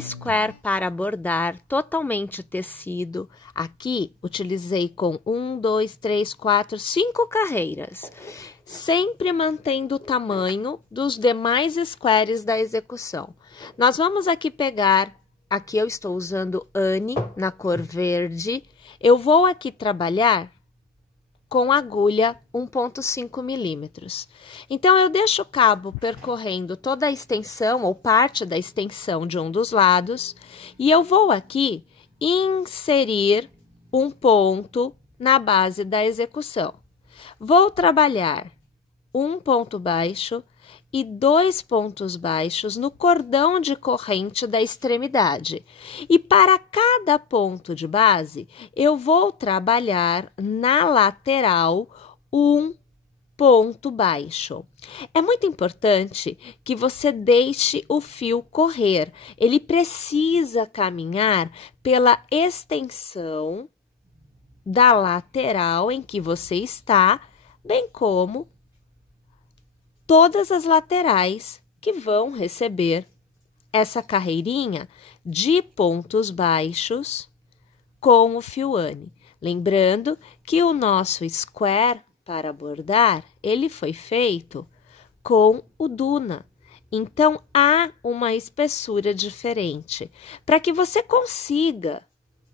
square para bordar, totalmente tecido. Aqui, utilizei com 1, 2, 3, 4, 5 carreiras. Sempre mantendo o tamanho dos demais squares da execução. Nós vamos aqui pegar, aqui eu estou usando Anne na cor verde. Eu vou aqui trabalhar com agulha 1,5 milímetros. Então, eu deixo o cabo percorrendo toda a extensão ou parte da extensão de um dos lados e eu vou aqui inserir um ponto na base da execução. Vou trabalhar um ponto baixo e 2 pontos baixos no cordão de corrente da extremidade. E para cada ponto de base, eu vou trabalhar na lateral um ponto baixo. É muito importante que você deixe o fio correr. Ele precisa caminhar pela extensão da lateral em que você está, bem como todas as laterais que vão receber essa carreirinha de pontos baixos com o fio Anne. Lembrando que o nosso square para bordar, ele foi feito com o Duna. Então, há uma espessura diferente. Para que você consiga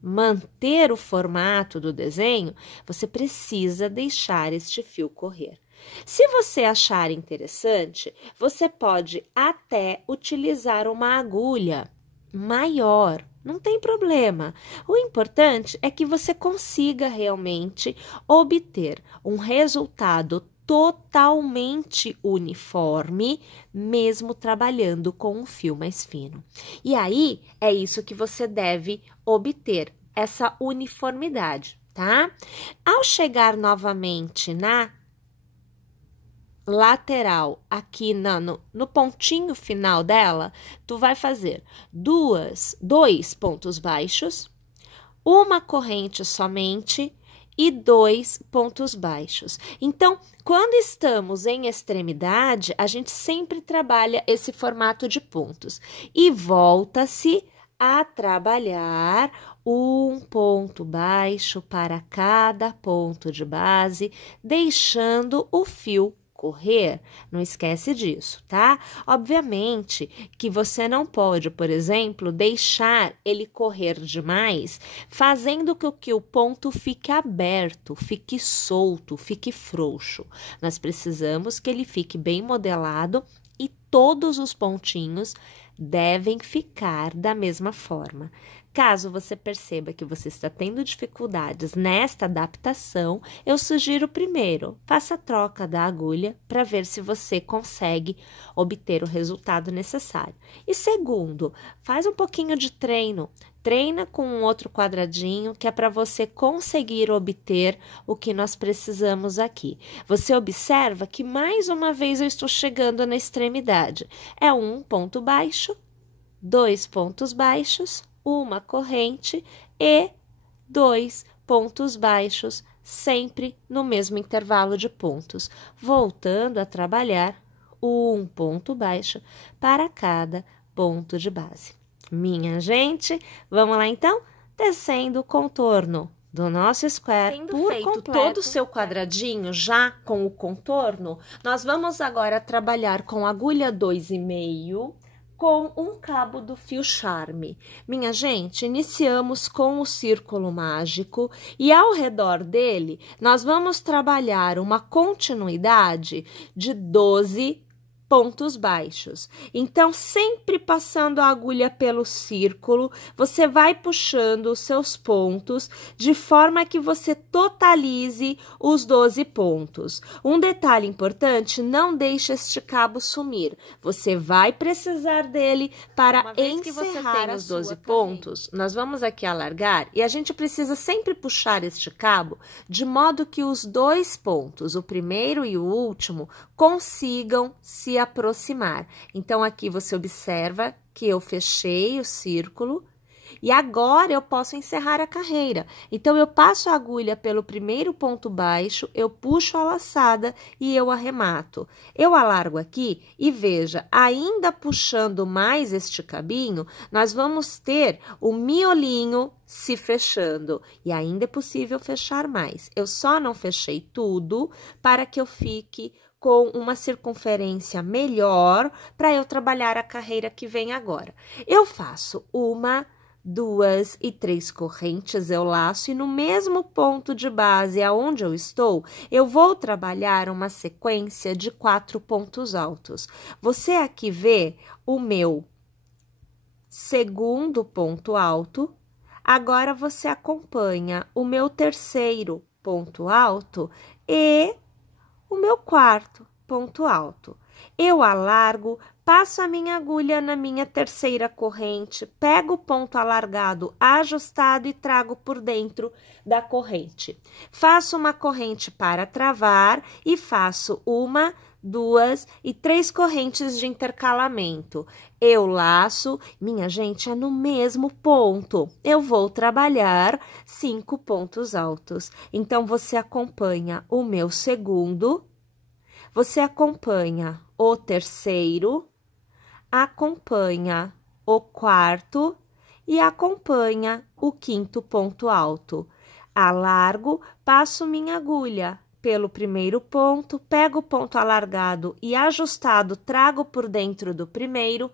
manter o formato do desenho, você precisa deixar este fio correr. Se você achar interessante, você pode até utilizar uma agulha maior, não tem problema. O importante é que você consiga realmente obter um resultado totalmente uniforme, mesmo trabalhando com um fio mais fino. E aí, é isso que você deve obter, essa uniformidade, tá? Ao chegar novamente na lateral, aqui no pontinho final dela, tu vai fazer dois pontos baixos, uma corrente somente e 2 pontos baixos. Então, quando estamos em extremidade, a gente sempre trabalha esse formato de pontos e volta-se a trabalhar um ponto baixo para cada ponto de base, deixando o fio correr, não esquece disso, tá? Obviamente que você não pode, por exemplo, deixar ele correr demais, fazendo com que o ponto fique aberto, fique solto, fique frouxo. Nós precisamos que ele fique bem modelado e todos os pontinhos devem ficar da mesma forma. Caso você perceba que você está tendo dificuldades nesta adaptação, eu sugiro primeiro, faça a troca da agulha para ver se você consegue obter o resultado necessário. E segundo, faz um pouquinho de treino. Treina com um outro quadradinho, que é para você conseguir obter o que nós precisamos aqui. Você observa que mais uma vez eu estou chegando na extremidade. É um ponto baixo, 2 pontos baixos, uma corrente e 2 pontos baixos, sempre no mesmo intervalo de pontos, voltando a trabalhar um ponto baixo para cada ponto de base. Minha gente, vamos lá então? Tecendo o contorno do nosso square. Tendo feito todo o seu quadradinho já com o contorno, nós vamos agora trabalhar com agulha 2,5 com um cabo do fio charme. Minha gente, iniciamos com o círculo mágico e ao redor dele nós vamos trabalhar uma continuidade de 12 pontos baixos. Então, sempre passando a agulha pelo círculo, você vai puxando os seus pontos de forma que você totalize os 12 pontos. Um detalhe importante, não deixe este cabo sumir. Você vai precisar dele para encerrar os 12 pontos. Nós vamos aqui alargar e a gente precisa sempre puxar este cabo de modo que os 2 pontos, o primeiro e o último, consigam se aproximar. Então, aqui você observa que eu fechei o círculo E agora eu posso encerrar a carreira. Então, eu passo a agulha pelo primeiro ponto baixo, eu puxo a laçada e eu arremato. Eu alargo aqui e veja, ainda puxando mais este cabinho, nós vamos ter o miolinho se fechando. E ainda é possível fechar mais. Eu só não fechei tudo para que eu fique com uma circunferência melhor para eu trabalhar a carreira que vem agora. Eu faço 1, 2 e 3 correntes, eu laço e no mesmo ponto de base aonde eu estou, eu vou trabalhar uma sequência de 4 pontos altos. Você aqui vê o meu segundo ponto alto, agora você acompanha o meu terceiro ponto alto e o meu quarto ponto alto. Eu alargo, passo a minha agulha na minha terceira corrente, pego o ponto alargado, ajustado e trago por dentro da corrente. Faço uma corrente para travar e faço 1, 2 e 3 correntes de intercalamento. Eu laço, minha gente, é no mesmo ponto. Eu vou trabalhar 5 pontos altos. Então, você acompanha o meu segundo, você acompanha o terceiro, acompanha o quarto e acompanha o quinto ponto alto. Alargo, passo minha agulha pelo primeiro ponto, pego o ponto alargado e ajustado, trago por dentro do primeiro,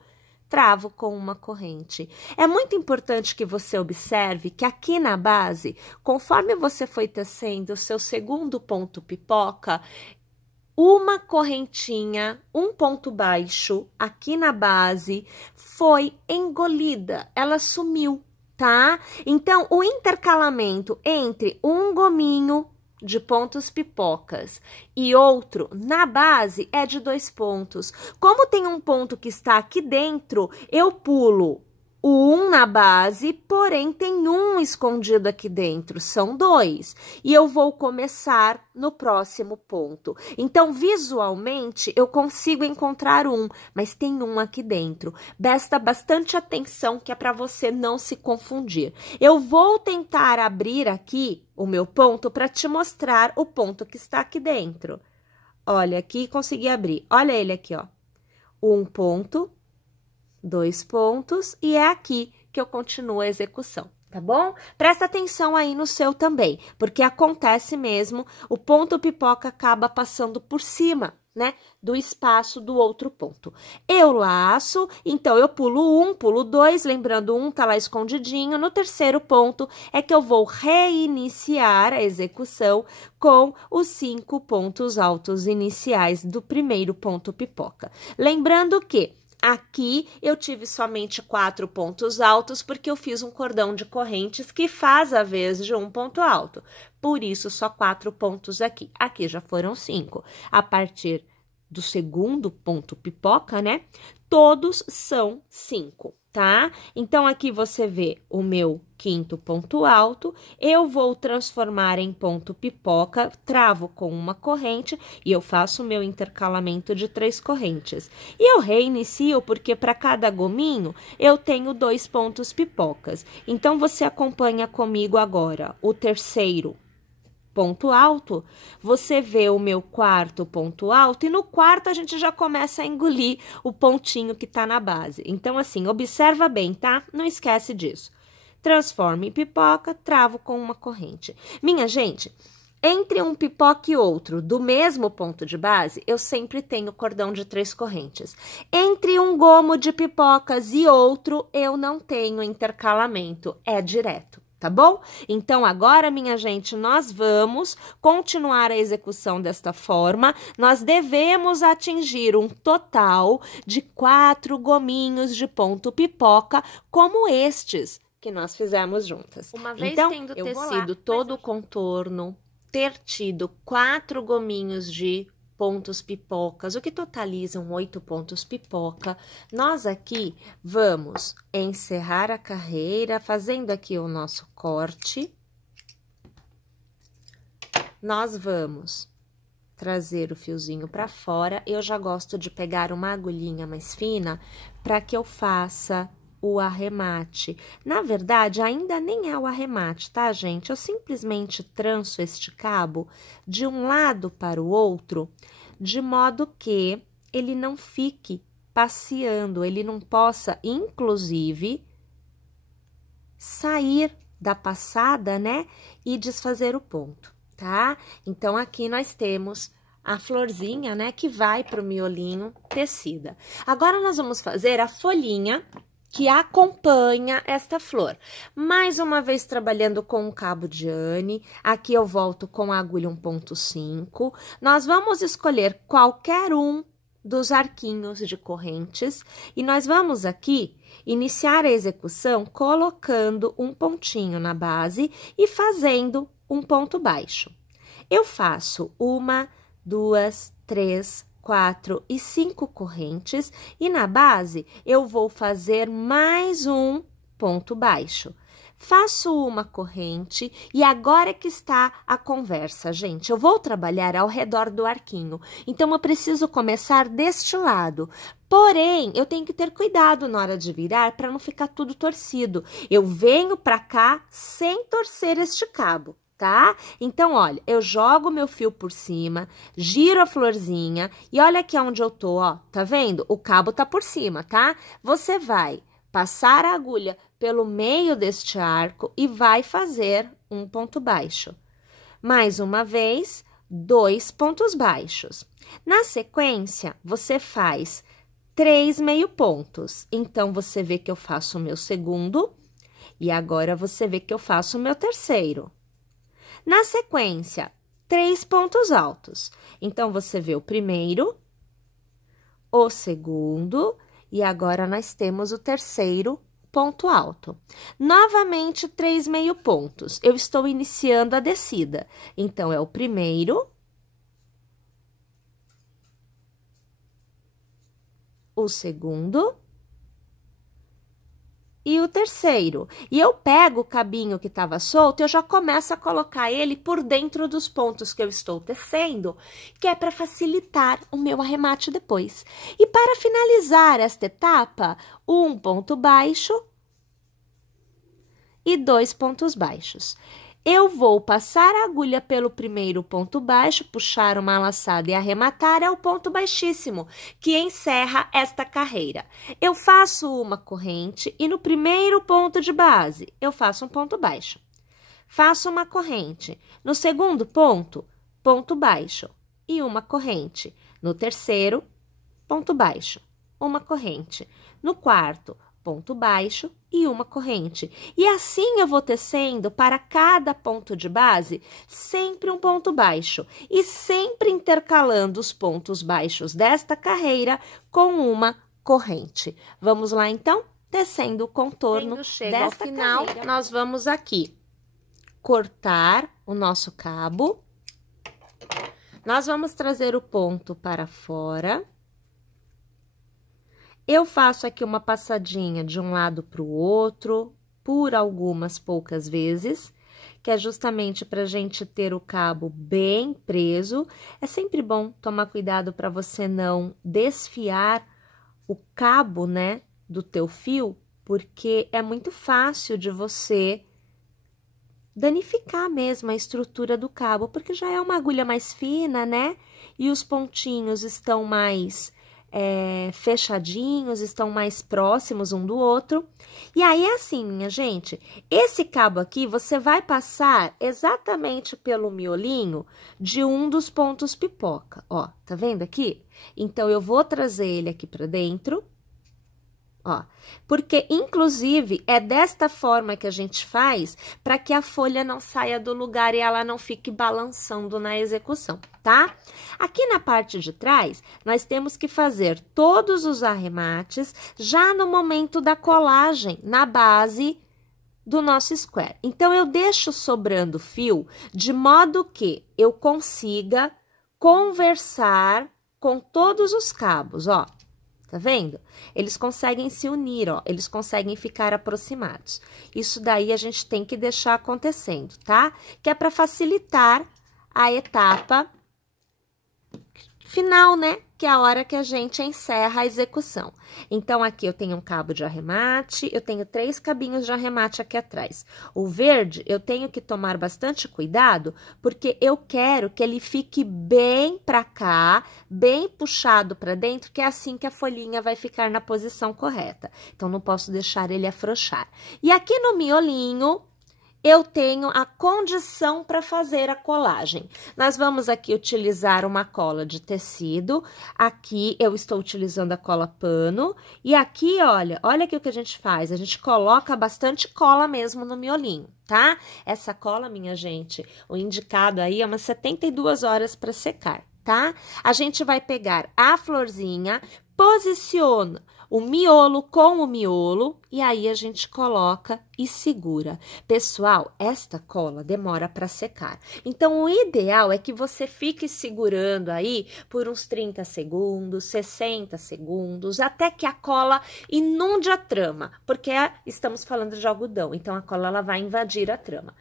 travo com uma corrente. É muito importante que você observe que aqui na base, conforme você foi tecendo o seu segundo ponto pipoca, uma correntinha, um ponto baixo aqui na base foi engolida, ela sumiu, tá? Então, o intercalamento entre um gominho de pontos pipocas e outro na base é de 2 pontos. Como tem um ponto que está aqui dentro, eu pulo o 1 na base, porém tem um escondido aqui dentro, são 2. E eu vou começar no próximo ponto. Então, visualmente, eu consigo encontrar um, mas tem um aqui dentro. Presta bastante atenção que é para você não se confundir. Eu vou tentar abrir aqui o meu ponto para te mostrar o ponto que está aqui dentro. Olha aqui, consegui abrir. Olha ele aqui, ó. 1 ponto, 2 pontos, e é aqui que eu continuo a execução, tá bom? Presta atenção aí no seu também, porque acontece mesmo, o ponto pipoca acaba passando por cima, né, do espaço do outro ponto. Eu laço, então eu pulo 1, pulo 2, lembrando 1 tá lá escondidinho, no terceiro ponto é que eu vou reiniciar a execução com os 5 pontos altos iniciais do primeiro ponto pipoca. Lembrando que aqui eu tive somente 4 pontos altos porque eu fiz um cordão de correntes que faz a vez de um ponto alto. Por isso, só 4 pontos aqui. Aqui já foram 5. A partir do segundo ponto pipoca, né? Todos são 5, tá? Então, aqui você vê o meu quinto ponto alto, eu vou transformar em ponto pipoca, travo com uma corrente e eu faço o meu intercalamento de 3 correntes. E eu reinicio porque para cada gominho eu tenho 2 pontos pipocas. Então, você acompanha comigo agora o terceiro ponto alto, você vê o meu quarto ponto alto e no quarto a gente já começa a engolir o pontinho que tá na base. Então, assim, observa bem, tá? Não esquece disso. Transforma em pipoca, travo com uma corrente. Minha gente, entre um pipoca e outro do mesmo ponto de base, eu sempre tenho cordão de 3 correntes. Entre um gomo de pipocas e outro, eu não tenho intercalamento, é direto. Tá bom? Então, agora, minha gente, nós vamos continuar a execução desta forma. Nós devemos atingir um total de 4 gominhos de ponto pipoca, como estes que nós fizemos juntas. Uma vez então, tendo eu tecido todo o contorno, ter tido 4 gominhos de pontos pipocas, o que totalizam 8 pontos pipoca. Nós aqui vamos encerrar a carreira, fazendo aqui o nosso corte. Nós vamos trazer o fiozinho para fora. Eu já gosto de pegar uma agulhinha mais fina para que eu faça o arremate. Na verdade, ainda nem é o arremate, tá, gente? Eu simplesmente tranço este cabo de um lado para o outro, de modo que ele não fique passeando, ele não possa, inclusive, sair da passada, né? E desfazer o ponto, tá? Então, aqui nós temos a florzinha, né, que vai pro miolinho tecida. Agora, nós vamos fazer a folhinha que acompanha esta flor. Mais uma vez, trabalhando com o cabo de Anne, aqui eu volto com a agulha 1.5. Nós vamos escolher qualquer um dos arquinhos de correntes e nós vamos aqui iniciar a execução colocando um pontinho na base e fazendo um ponto baixo. Eu faço 1, 2, 3, 4 e 5 correntes e na base eu vou fazer mais um ponto baixo. Faço uma corrente e agora é que está a conversa, gente. Eu vou trabalhar ao redor do arquinho, então eu preciso começar deste lado. Porém, eu tenho que ter cuidado na hora de virar para não ficar tudo torcido. Eu venho para cá sem torcer este cabo, tá? Então, olha, eu jogo meu fio por cima, giro a florzinha e olha aqui onde eu tô, ó, tá vendo? O cabo tá por cima, tá? Você vai passar a agulha pelo meio deste arco e vai fazer um ponto baixo. Mais uma vez, 2 pontos baixos. Na sequência, você faz 3 meio pontos. Então, você vê que eu faço o meu segundo e agora você vê que eu faço o meu terceiro. Na sequência, 3 pontos altos. Então, você vê o primeiro, o segundo e agora nós temos o terceiro ponto alto. Novamente, 3 meio pontos. Eu estou iniciando a descida. Então, é o primeiro, o segundo e o terceiro. E eu pego o cabinho que estava solto e eu já começo a colocar ele por dentro dos pontos que eu estou tecendo, que é para facilitar o meu arremate depois. E para finalizar esta etapa, um ponto baixo e 2 pontos baixos. Eu vou passar a agulha pelo primeiro ponto baixo, puxar uma laçada e arrematar é o ponto baixíssimo, que encerra esta carreira. Eu faço uma corrente e no primeiro ponto de base, eu faço um ponto baixo. Faço uma corrente. No segundo ponto, ponto baixo e uma corrente. No terceiro, ponto baixo, uma corrente. No quarto, ponto baixo e uma corrente. E assim eu vou tecendo para cada ponto de base sempre um ponto baixo e sempre intercalando os pontos baixos desta carreira com uma corrente. Vamos lá, então? Tecendo o contorno desta ao final, carreira. Nós vamos aqui cortar o nosso cabo. Nós vamos trazer o ponto para fora. Eu faço aqui uma passadinha de um lado para o outro, por algumas poucas vezes, que é justamente para a gente ter o cabo bem preso. É sempre bom tomar cuidado para você não desfiar o cabo, né, do teu fio, porque é muito fácil de você danificar mesmo a estrutura do cabo, porque já é uma agulha mais fina, né, e os pontinhos estão mais fechadinhos, estão mais próximos um do outro. E aí, é assim, minha gente, esse cabo aqui, você vai passar exatamente pelo miolinho de um dos pontos pipoca, ó, tá vendo aqui? Então, eu vou trazer ele aqui pra dentro, ó, porque, inclusive, é desta forma que a gente faz para que a folha não saia do lugar e ela não fique balançando na execução, tá? Aqui na parte de trás, nós temos que fazer todos os arremates já no momento da colagem, na base do nosso square. Então, eu deixo sobrando fio de modo que eu consiga conversar com todos os cabos, ó. Tá vendo? Eles conseguem se unir, ó, eles conseguem ficar aproximados. Isso daí a gente tem que deixar acontecendo, tá? Que é para facilitar a etapa final, né? Que é a hora que a gente encerra a execução. Então, aqui eu tenho um cabo de arremate, eu tenho 3 cabinhos de arremate aqui atrás. O verde, eu tenho que tomar bastante cuidado, porque eu quero que ele fique bem pra cá, bem puxado pra dentro, que é assim que a folhinha vai ficar na posição correta. Então, não posso deixar ele afrouxar. E aqui no miolinho, eu tenho a condição para fazer a colagem. Nós vamos aqui utilizar uma cola de tecido. Aqui eu estou utilizando a cola pano. E aqui, olha aqui o que a gente faz. A gente coloca bastante cola mesmo no miolinho, tá? Essa cola, minha gente, o indicado aí é umas 72 horas para secar, tá? A gente vai pegar a florzinha, posiciona o miolo com o miolo e aí a gente coloca e segura. Pessoal, esta cola demora para secar. Então, o ideal é que você fique segurando aí por uns 30 segundos, 60 segundos, até que a cola inunde a trama, porque estamos falando de algodão, então a cola ela vai invadir a trama.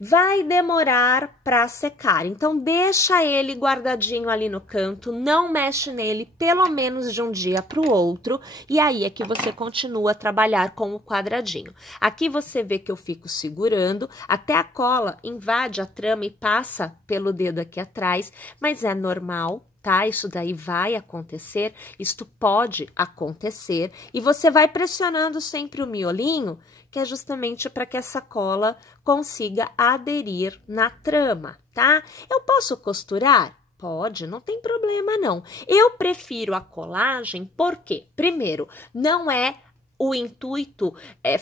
Vai demorar para secar, então deixa ele guardadinho ali no canto, não mexe nele pelo menos de um dia para o outro, e aí é que você continua a trabalhar com o quadradinho. Aqui você vê que eu fico segurando, até a cola invade a trama e passa pelo dedo aqui atrás, mas é normal, tá? Isso daí vai acontecer, isto pode acontecer, e você vai pressionando sempre o miolinho, que é justamente para que essa cola consiga aderir na trama, tá? Eu posso costurar? Pode, não tem problema não. Eu prefiro a colagem porque, primeiro, não é o intuito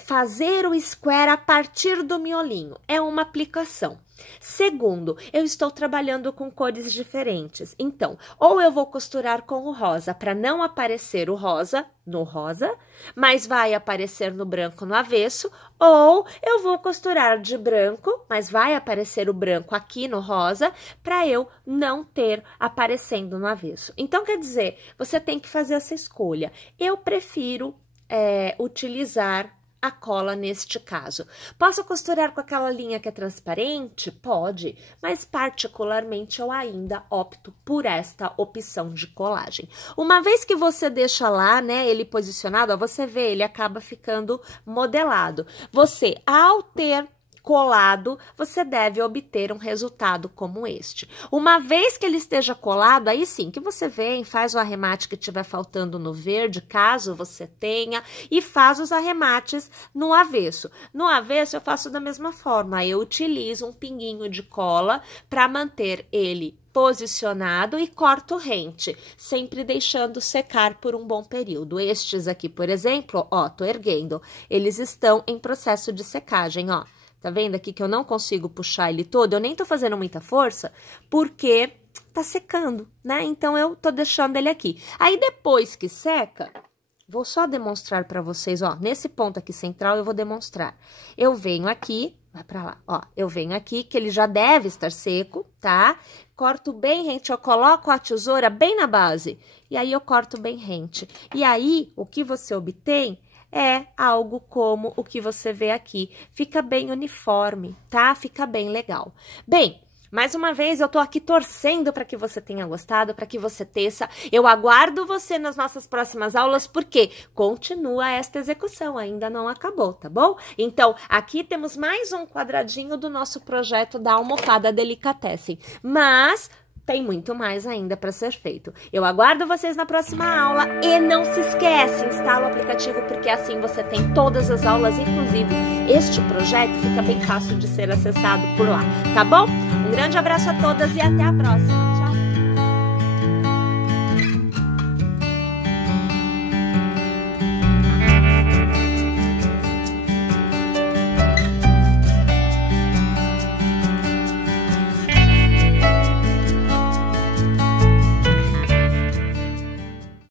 fazer o square a partir do miolinho, é uma aplicação. Segundo, eu estou trabalhando com cores diferentes, então, ou eu vou costurar com o rosa para não aparecer o rosa no rosa, mas vai aparecer no branco no avesso, ou eu vou costurar de branco, mas vai aparecer o branco aqui no rosa, para eu não ter aparecendo no avesso. Então, quer dizer, você tem que fazer essa escolha. Eu prefiro utilizar a cola neste caso. Posso costurar com aquela linha que é transparente? Pode, mas particularmente eu ainda opto por esta opção de colagem. Uma vez que você deixa lá, né, ele posicionado, ó, você vê, ele acaba ficando modelado. Você, ao ter colado, você deve obter um resultado como este. Uma vez que ele esteja colado, aí sim que você vem, faz o arremate que estiver faltando no verde, caso você tenha, e faz os arremates no avesso. No avesso eu faço da mesma forma, eu utilizo um pinguinho de cola para manter ele posicionado e corto rente, sempre deixando secar por um bom período. Estes aqui, por exemplo, ó, tô erguendo, eles estão em processo de secagem, ó. Tá vendo aqui que eu não consigo puxar ele todo? Eu nem tô fazendo muita força, porque tá secando, né? Então, eu tô deixando ele aqui. Aí, depois que seca, vou só demonstrar pra vocês, ó. Nesse ponto aqui central, eu vou demonstrar. Eu venho aqui, vai pra lá, ó. Eu venho aqui, que ele já deve estar seco, tá? Corto bem rente, eu coloco a tesoura bem na base. E aí, eu corto bem rente. E aí, o que você obtém é algo como o que você vê aqui. Fica bem uniforme, tá? Fica bem legal. Bem, mais uma vez, eu tô aqui torcendo para que você tenha gostado, para que você teça. Eu aguardo você nas nossas próximas aulas, porque continua esta execução, ainda não acabou, tá bom? Então, aqui temos mais um quadradinho do nosso projeto da almofada Delicatessen. Mas tem muito mais ainda para ser feito. Eu aguardo vocês na próxima aula e não se esquece, instala o aplicativo porque assim você tem todas as aulas, inclusive este projeto fica bem fácil de ser acessado por lá, tá bom? Um grande abraço a todas e até a próxima!